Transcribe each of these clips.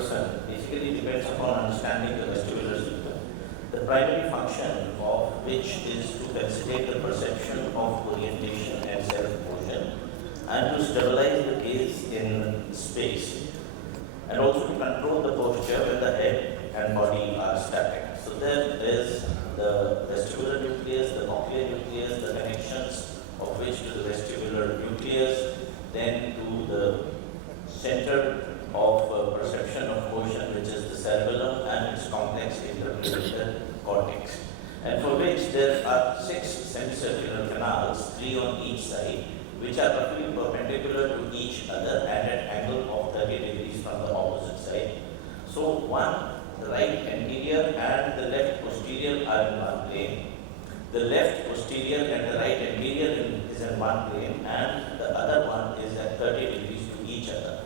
person basically depends upon understanding the vestibular system, the primary function of which is to facilitate the perception of orientation and self-motion, and to stabilize the gaze in space, and also to control the posture when the head and body are static. So there is the vestibular nucleus, the cochlear nucleus, the connections of which to the vestibular nucleus, then to the center of perception of motion, which is the cerebellum, and its complex intercalated cortex, and for which there are 6 semicircular canals, 3 on each side, which are roughly perpendicular to each other and at angle of 30 degrees from the opposite side. So one, the right anterior and the left posterior are in one plane. The left posterior and the right anterior is in one plane, and the other one is at 30 degrees to each other.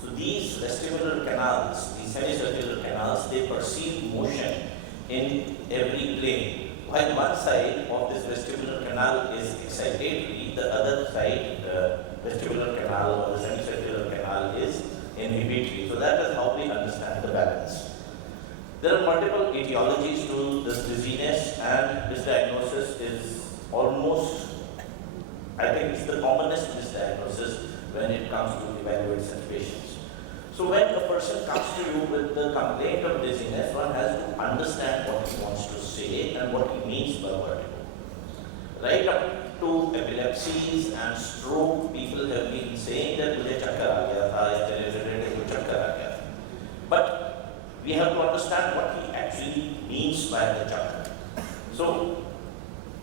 So these vestibular canals, these semicircular canals, they perceive motion in every plane. While one side of this vestibular canal is excitatory, the other side, vestibular canal or the semicircular canal, is inhibitory. So that is how we understand the balance. There are multiple etiologies to this dizziness, and misdiagnosis is almost, I think it's the commonest misdiagnosis when it comes to evaluate such patients. So when a person comes to you with the complaint of dizziness, one has to understand what he wants to say and what he means by vertigo. Right up to epilepsies and stroke, people have been saying that mujhe chakkar aa gaya tha, ya tere ko chakkar aa gaya tha. But we have to understand what he actually means by the chakkar. So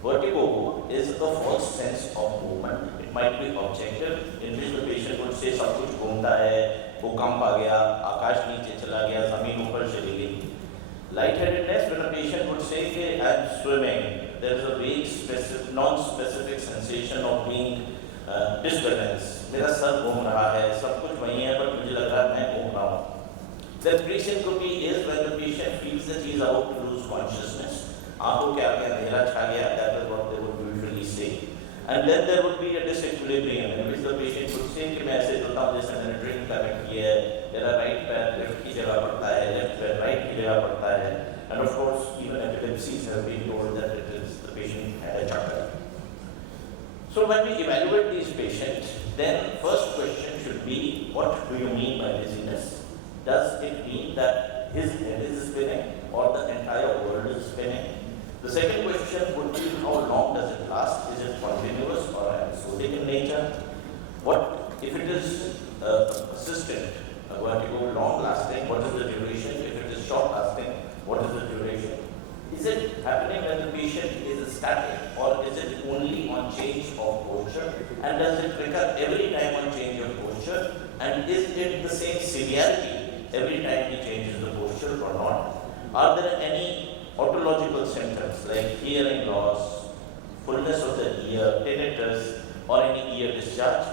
vertigo is a false sense of movement. It might be objective, in which the patient would say सब कुछ घूमता है, भूकंप आ गया, आकाश नीचे चला गया, जमीन ऊपर चली गई. Lightheadedness, when a patient would say कि I am swimming, there is a vague, non-specific sensation of being disturbance. मेरा सर घूम रहा है, सब कुछ वही है, पर मुझे लग रहा है मैं घूम रहा हूँ. The presyncope is when the patient feels that he is about to lose consciousness. आंखों के आगे अंधेरा छा गया, that is what they would usually say. And then there would be a disequilibrium in which the patient would say कि मैं ऐसे चलता हूँ जैसे मैंने ड्रिंक कर रखी है, मेरा राइट पैर लेफ्ट की जगह पड़ता है, लेफ्ट पैर राइट की जगह पड़ता है. And of course, even epilepsies have been told that it is the patient had a chakkar. So when we evaluate these patients, then first question should be, what do you mean by dizziness? Does it mean that his head is spinning or the entire world is spinning? The second question would be, how long does it last? Is it continuous or episodic in nature? What if it is persistent, vertigo, long lasting, what is the duration? If it is short lasting, what is the duration? Is it happening when the patient is static, or is it only on change of posture? And does it recur every time on change of posture? And is it the same severity every time he changes the posture or not? Are there any otological symptoms like hearing loss, fullness of the ear, tinnitus, or any ear discharge?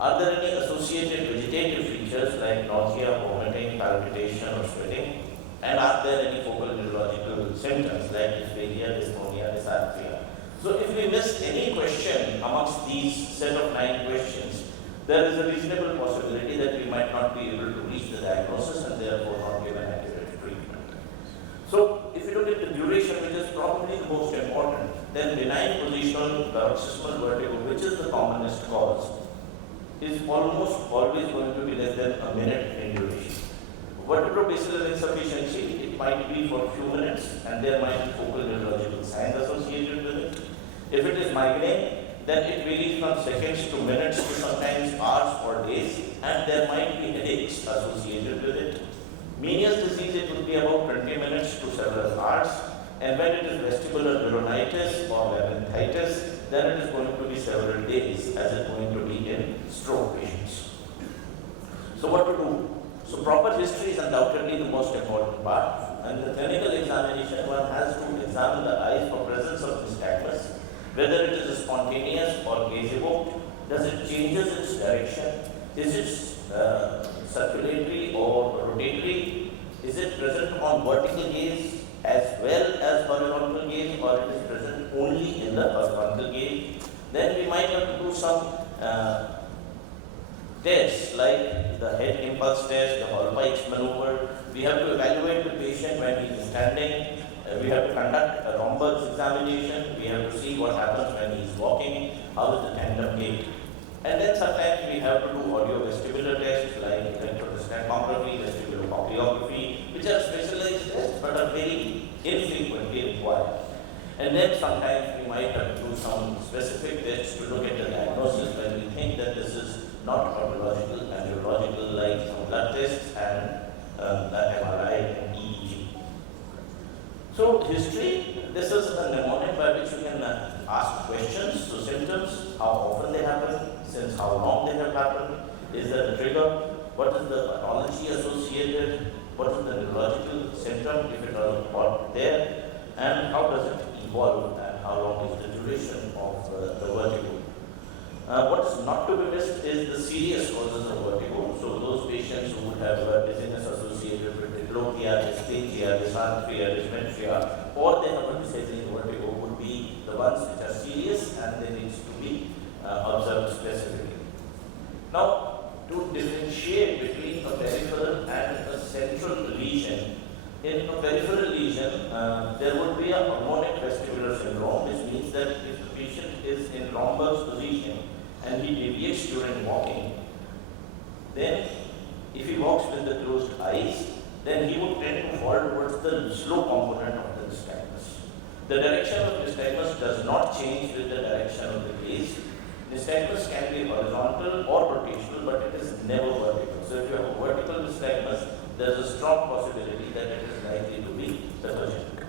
Are there any associated vegetative features like nausea, vomiting, palpitation, or sweating? And are there any focal neurological symptoms like dysphagia, dysphonia, dysarthria? So if we miss any question amongst these set of 9 questions, there is a reasonable possibility that we might not be able to reach the diagnosis and therefore not give an accurate treatment. So if you look at the duration, which is probably the most important, then benign positional paroxysmal vertigo, which is the commonest cause, is almost always going to be less than a minute in duration. Vertebrobasilar insufficiency, it might be for a few minutes and there might be focal neurological signs associated with it. If it is migraine, then it varies from seconds to minutes to sometimes hours or days, and there might be headaches associated with it. Meniere's disease, it would be about 20 minutes to several hours, and when it is vestibular neuronitis or labyrinthitis, then it is going to be several days, as it is going to be in stroke patients. So what to do? So proper history is undoubtedly the most important part, and the clinical examination, one has to examine the eyes for presence of nystagmus, whether it is spontaneous or gaze-evoked, does it changes its direction, is it circulatory or rotatory, is it present on vertical gaze as well as horizontal gaze, or it is present only in the horizontal gaze. Then we might have to do some tests like like the head impulse test, the Hallpike's maneuver. We have to evaluate the patient when he is standing. We have to conduct a Romberg's examination. We have to see what happens when he is walking, how is the tandem gait. And then sometimes we have to do audiovestibular tests like electrodiscography, vestibulocochleography, which are specialized tests but are very infrequently required. And then sometimes we might have to do some specific tests to look at the diagnosis when we think that this is not audiological and neurological, like some blood tests and the MRI and EEG. So history, this is a mnemonic by which you can ask questions. So symptoms, how often they happen, since how long they have happened, is there a trigger, what is the pathology associated, what is the neurological symptom if it are not there, and how does it evolve and how long is the duration of the vertigo. What is not to be missed is the serious causes of vertigo. So those patients who would have dizziness associated with diplopia, dysphagia, dysarthria, dysphagia, or they have multicyclic vertigo would be the ones which are serious and they need to be observed specifically. Now, to differentiate between a peripheral and a central lesion, in a peripheral lesion, there would be a harmonic vestibular syndrome, which means that if the patient is in Romberg's position and he deviates during walking, then if he walks with the closed eyes, then he would tend to fall towards the slow component of the nystagmus. The direction of nystagmus does not change with the direction of the gaze. Nystagmus can be horizontal or rotational, but it is never vertical. So if you have a vertical nystagmus, there is a strong possibility that it is likely to be pathogenic.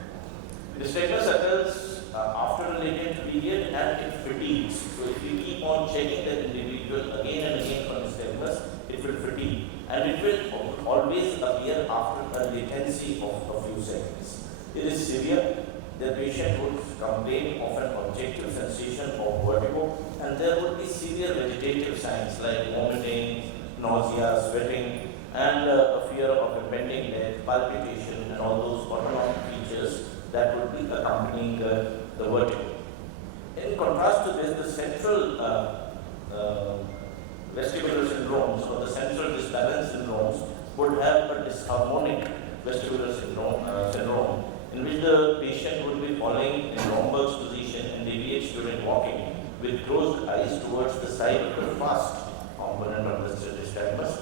Nystagmus occurs after a latent period and it fatigues. So if you keep on checking that individual again and again for nystagmus, it will fatigue. And it will always appear after a latency of a few seconds. It is severe. The patient would complain of an objective sensation of vertigo, and there would be severe vegetative signs like vomiting, nausea, sweating, and a fear of impending death, palpitation, and all those autonomic features that would be accompanying the vertigo. In contrast to this, the central vestibular syndromes or the central disbalance syndromes would have a disharmonic vestibular syndrome in which the patient would be falling in Romberg's position and deviates during walking with closed eyes towards the side of the fast component of the nystagmus.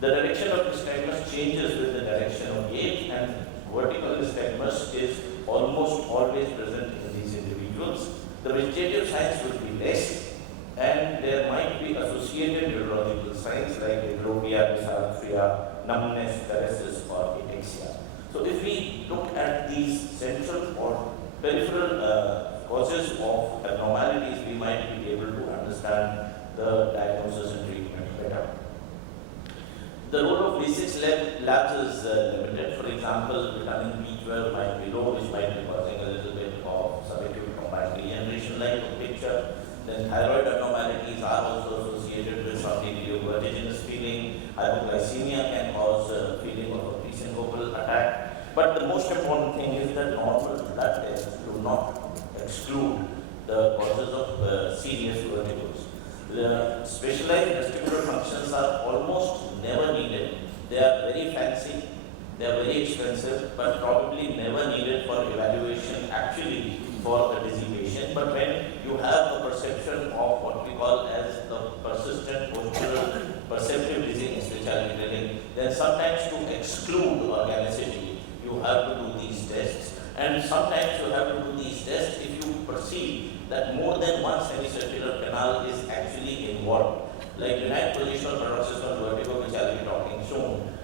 The direction of nystagmus changes with the direction of gait, and vertical nystagmus is almost always present in these individuals. The vegetative signs will be less, and there might be associated neurological signs like diplopia, dysarthria, numbness, paresis, or ataxia. So if we look at these central or peripheral causes of abnormalities, we might be able to understand the diagnosis and treatment better. The role of B6 labs is limited. For example, vitamin B12 might be low, which might be causing a little bit of subacute combined degeneration like a picture. Then thyroid abnormalities are also associated with some degree of vertiginous feeling. Hypoglycemia can cause a feeling of a presyncopal attack. But the most important thing is that normal blood tests do not exclude the causes of serious vertigos. The specialized vestibular functions are almost never needed. They are very fancy, they are very expensive, but probably never needed for evaluation actually for a dizzy patient. But when you have a perception of what we call as the persistent postural perceptive dizziness, which I will telling, then sometimes to exclude organicity, you have to do these tests. And sometimes you have to do these tests if you perceive that more than one semicircular canal is actually involved. Like denied positional paroxysmal vertigo, which I will be talking soon,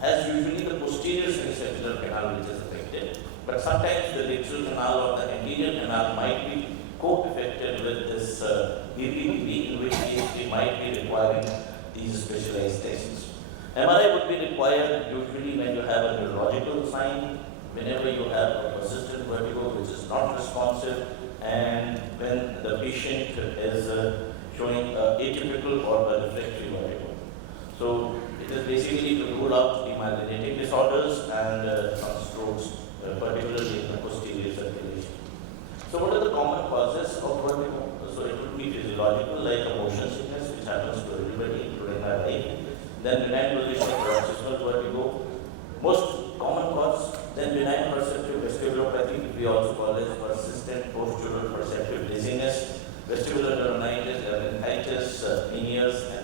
has usually the posterior semicircular canal which is affected. But sometimes the lateral canal or the anterior canal might be co-affected with this BPPV, in which case we might be requiring these specialized tests. MRI would be required usually when you have a neurological sign, whenever you have a persistent vertigo which is not responsive, and when the patient is showing atypical or a refractory vertigo. So it is basically to rule out demyelinating disorders and some strokes, particularly in the posterior circulation. So what are the common causes of vertigo? So it would be physiological, like a motion sickness, which happens to everybody, including my wife. Then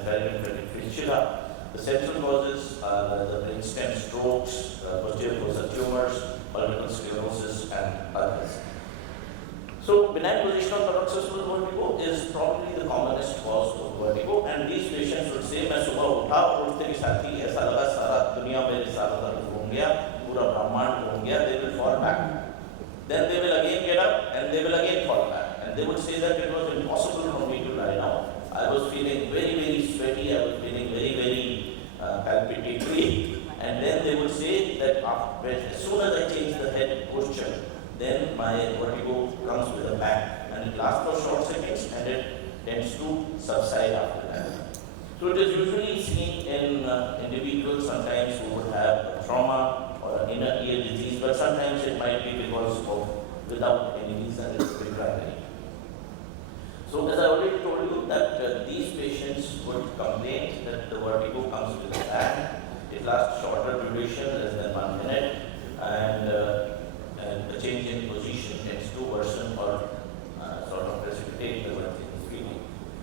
perilymphatic fistula. The central causes are the brainstem strokes, posterior fossa tumors, multiple sclerosis, and others. So, benign positional paroxysmal vertigo is probably the commonest cause of vertigo, and these patients would say, मैं सुबह उठा और उठते के साथ ही ऐसा लगा सारा दुनिया मेरे साथ घूम गया, पूरा ब्रह्मांड घूम गया. They will fall back. Then they will again get up and they will again fall back. And they would say that it was impossible for me to lie down. I was feeling very, very sweaty. I was feeling very, very palpitatory. And then they would say that as soon as I change the head posture, then my vertigo comes with a bang. And it lasts for short seconds and it tends to subside after that. So it is usually seen in individuals sometimes who would have trauma or inner ear disease, but sometimes it might be because of without any reason it's primary. So as I already told you that these patients would complain that the vertigo comes with a bang. It lasts shorter duration, less than 1 minute, and the change in position tends to worsen or sort of precipitate the vertigo feeling.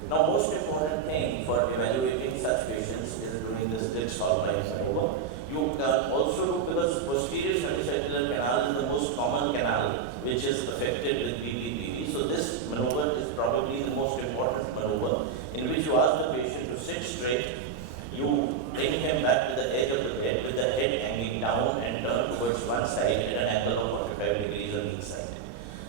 Now, most important thing for evaluating such patients is doing the slit solvite maneuver. You can also do, because posterior semicircular canal is the most common canal which is affected with BPPV. So this maneuver is probably the most important maneuver, in which you ask the patient to sit straight. You bring him back to the edge of the bed with the head hanging down and turn towards one side at an angle of 45 degrees on each side.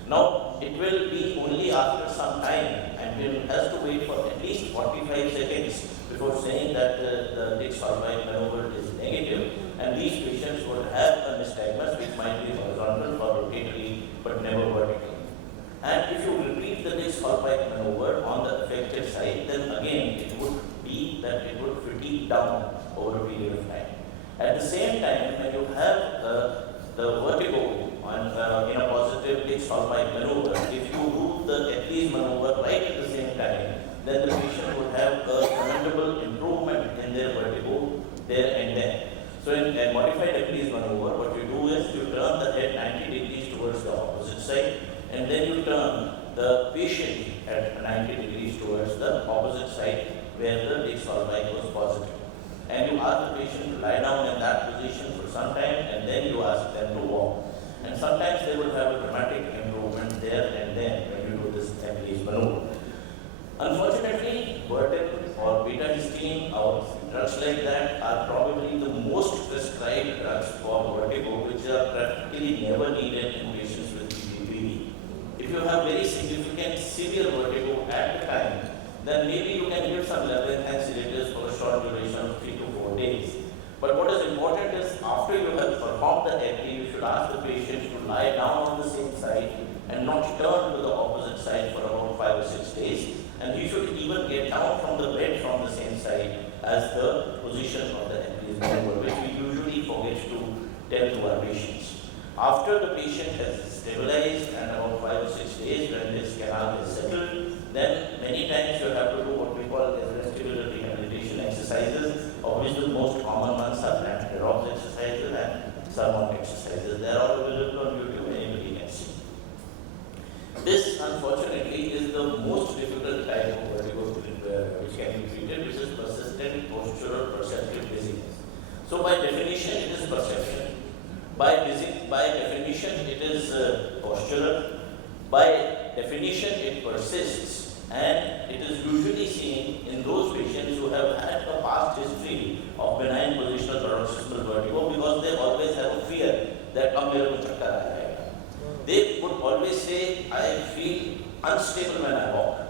Now, it will be only after some time, and he has to wait for at least 45 seconds before saying that the dick solvite maneuver is negative, and these patients would have a nystagmus which might be horizontal or rotatory but never vertical. And if you repeat the dick solvite maneuver on the affected side, then again it would be that it would fatigue down over a period of time. At the same time, when you have the vertigo in a positive dick solvite maneuver, if you do the Eccles maneuver right at the same time, then the patient would have a commendable improvement in their vertigo there and then. So in a modified Eccles maneuver, what you do is you turn the head 90 degrees towards the opposite side, and then you turn the patient at 90 degrees towards the opposite side where the dick solvite was positive. And you ask the patient to lie down in that position for some time, and then you ask them to walk. And sometimes they will have a dramatic improvement there and then when you do this Eccles maneuver. Unfortunately, Vertin or beta-histine or drugs like that are probably the most prescribed drugs for vertigo, which are practically never needed in patients with BPPV. If you have very significant severe vertigo at the time, then maybe you can give some labyrinthine sedatives for a short duration of 3 to 4 days. But what is important is after you have performed the Eccles, you should ask the patient to lie down on the same side and not turn to the opposite side for about 5 or 6 days. And he should even get down from the bed from the same side as the position of the Eccles maneuver, which we usually forget to tell to our patients. After the patient has stabilized and about 5 or 6 days, when his canal is settled, then many times you have to do what we call as vestibular rehabilitation exercises, of which the most common ones are plantar rocks exercises and sermon exercises. They are all available on YouTube, anybody can see. This, unfortunately, is the most difficult type of vertigo which can be treated, which is persistent postural perceptive dizziness. So, by definition, it is perception. By definition, it is postural. By definition, it persists, and it is usually seen in those patients who have had a past history of benign positional paroxysmal vertigo, because they always have a fear that they would always say, I feel unstable when I walk.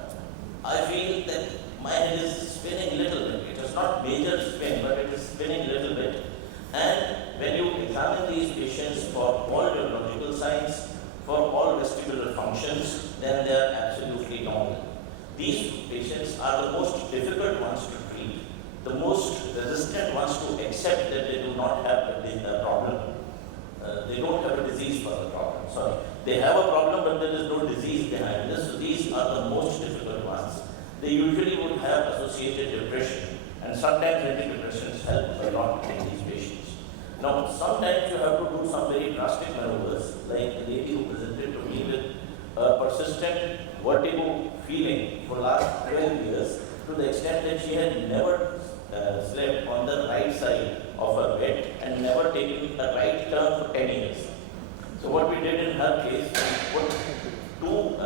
I feel that my head is spinning a little bit. It is not major spin, but it is spinning a little bit. And when you examine these patients for all neurological signs, for all vestibular functions, then they are absolutely normal. These patients are the most difficult ones to treat, the most resistant ones to accept that they do not have a problem. They don't have a disease for the problem. Sorry. They have a problem, but there is no disease behind this. So these are the most difficult ones. They usually would have associated depression, and sometimes antidepressants help a lot in these patients. Now, sometimes you have to do some very drastic maneuvers, like the lady who presented to me with a persistent vertigo feeling for last 12 years, to the extent that she had never slept on the right side of her bed and never taken a right turn for 10 years. So what we did in her case, we put two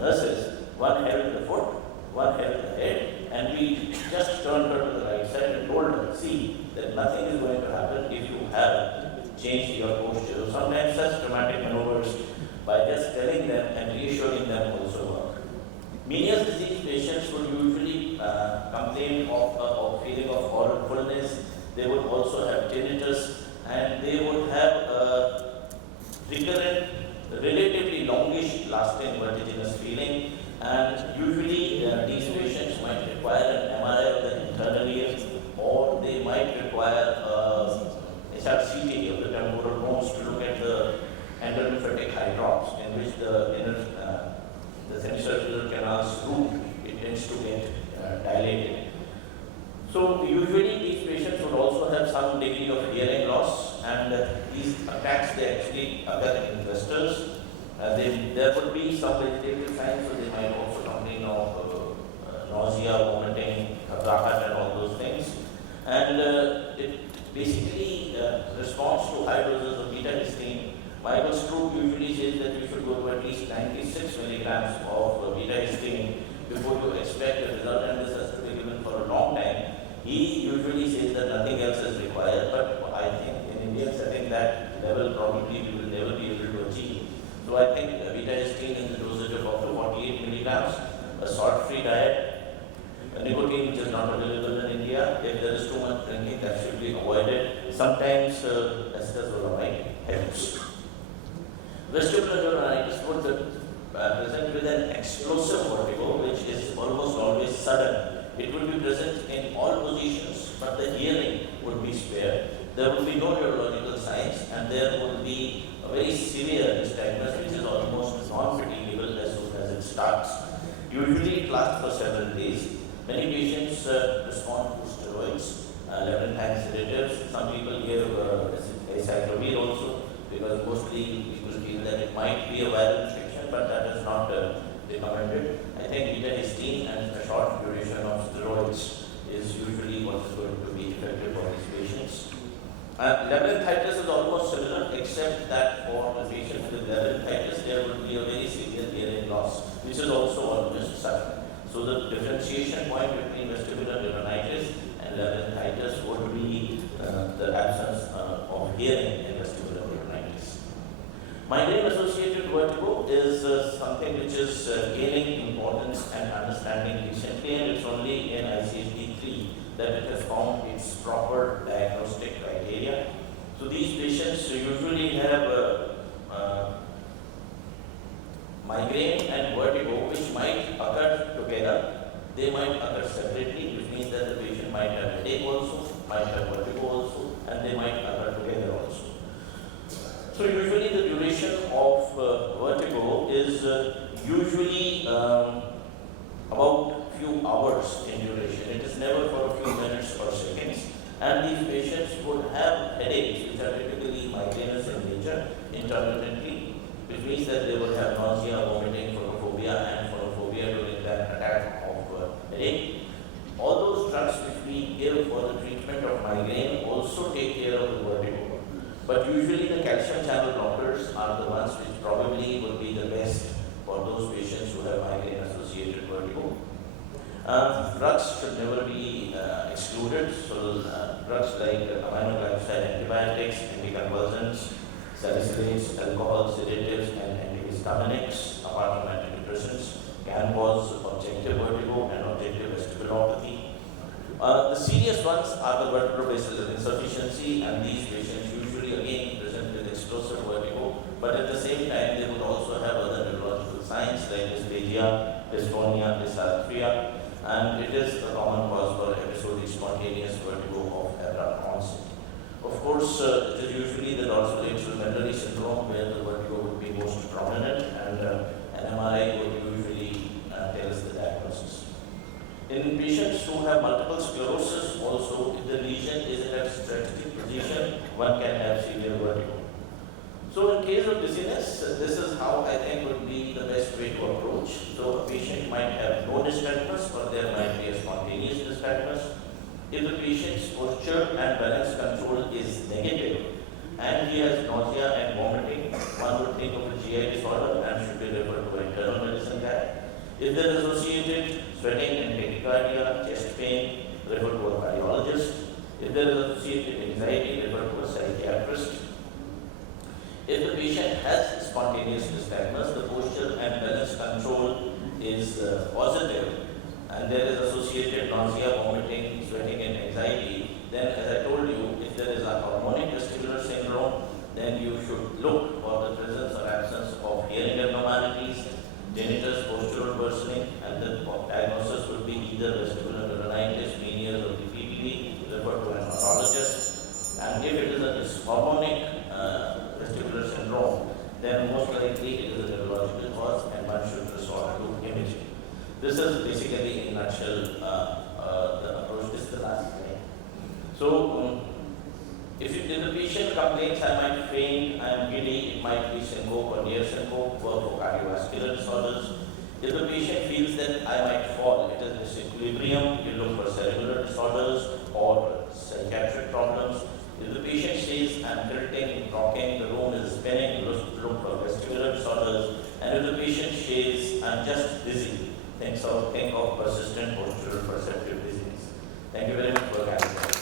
nurses, one held the foot, one held the head, and we just turned her to the right side and told her, see, that nothing is going to happen if you have changed your posture. So sometimes such dramatic maneuvers, by just telling them and reassuring them, also work. Meniere's disease patients would usually complain of a feeling of oral fullness. They would also have tinnitus, and they would have a recurrent, relatively longish lasting vertiginous feeling. And usually these patients might require an MRI of the internal ear, or they might require HRCT of the temporal bones to look at the endolymphatic hydrops, in which the semicircular canal's root, it tends to get dilated. So usually these patients would also have some degree of hearing loss, and these attacks, they actually occur in clusters. There would be some vegetative signs, so they might also complain of nausea, vomiting, ghabrahat, and all those things. And it basically responds to high doses of beta-histine. Michael Stroop usually says that you should go to at least 96 milligrams of beta-histine before you expect a result, and this has to be given for a long time. He usually says that nothing else is required, but I think in Indian setting that level probably we will never be able to achieve. So I think beta-histine in the dosage of up to 48 milligrams, a salt-free diet, nicotine which is not available in India. If there is too much drinking, that should be avoided. Sometimes acetazolamide helps. Vestibular neuronitis would present with an explosive vertigo, which is almost always sudden. It will be present in all positions, but the hearing would be spared. There will be no neurological signs, and there will be a very severe nystagmus, which is almost non-fatigable as soon as it starts. Usually it lasts for several days. Many patients respond to steroids, labyrinthine sedatives. Some people give acyclovir also, because mostly people feel that it might be a viral infection, but that is not recommended. I think beta-histine and a short duration of steroids is usually what is going to be effective for these patients. Labyrinthitis is almost similar, except that for the patients with labyrinthitis, there will be a very severe hearing loss, which is also almost sudden. So the differentiation point between vestibular neuronitis and labyrinthitis would be the absence of hearing in vestibular neuronitis. Migraine-associated vertigo is something which is gaining importance and understanding recently, and it's only in ICSD-3 that it has found its proper diagnostic criteria. So these patients usually have migraine and vertigo, which might occur together. They might occur separately, which means that the patient might have headache also, might have vertigo also, and they might occur together also. So usually the duration of vertigo is usually about few hours in duration. It is never for a few minutes or seconds. And these patients would have headaches, which are typically migrainous in nature, intermittently, which means that they would have nausea, vomiting, photophobia, and photophobia during that attack of headache. All those drugs which we give for the treatment of migraine also take care of the vertigo. But usually the calcium channel blockers are the ones which probably would be the best for those patients who have migraine-associated vertigo. Drugs should never be excluded. So drugs like aminoglycoside antibiotics, anticonvulsants, salicylates, alcohol, sedatives, and antihistaminics, apart from antidepressants, can cause objective vertigo and objective vestibulopathy. The serious ones are the vertebrobasilar insufficiency, and these patients usually again present with explosive vertigo, but at the same time they would also have other neurological signs like dysphagia, dysphonia, dysarthria, and it is a common cause for episodic spontaneous vertigo of abrupt onset. Of course, it is usually the dorsolateral medullary syndrome where the vertigo would be most prominent, and an MRI would usually tell us the diagnosis. In patients who have multiple sclerosis also, if the lesion is at a strategic position, one can have severe vertigo. So in case of dizziness, this is how I think would be the best way to approach. So a patient might have no nystagmus or there might be a spontaneous nystagmus. If the patient's posture and balance control is negative and he has nausea and vomiting, one would think of a GI disorder and should be referred to an internal medicine guy. If there is associated sweating and tachycardia, chest pain, refer to a cardiologist. If there is associated anxiety, refer to a psychiatrist. If the patient has spontaneous nystagmus, the posture and balance control is positive, and there is associated nausea, vomiting, sweating, and anxiety, then as I told you, if there is a harmonic vestibular syndrome, then you should look for the presence or absence of hearing abnormalities, tinnitus, postural worsening, and the diagnosis would be either vestibular neuronitis, Meniere's, or the PPV, refer to an neurologist. And if it is a dysharmonic vestibular syndrome, then most likely it is a neurological cause and one should resort to imaging. This is basically in a nutshell the approach. This is the last thing. So, if the patient complains, I might faint, I am giddy, it might be syncope or near syncope for cardiovascular disorders. If the patient feels that I might fall, it is disequilibrium, you look for cerebral disorders or psychiatric problems. If the patient says I'm tilting, rocking, the room is spinning, look for vestibular disorders. And if the patient says I'm just dizzy, think of persistent postural perceptive dizziness. Thank you very much for having me.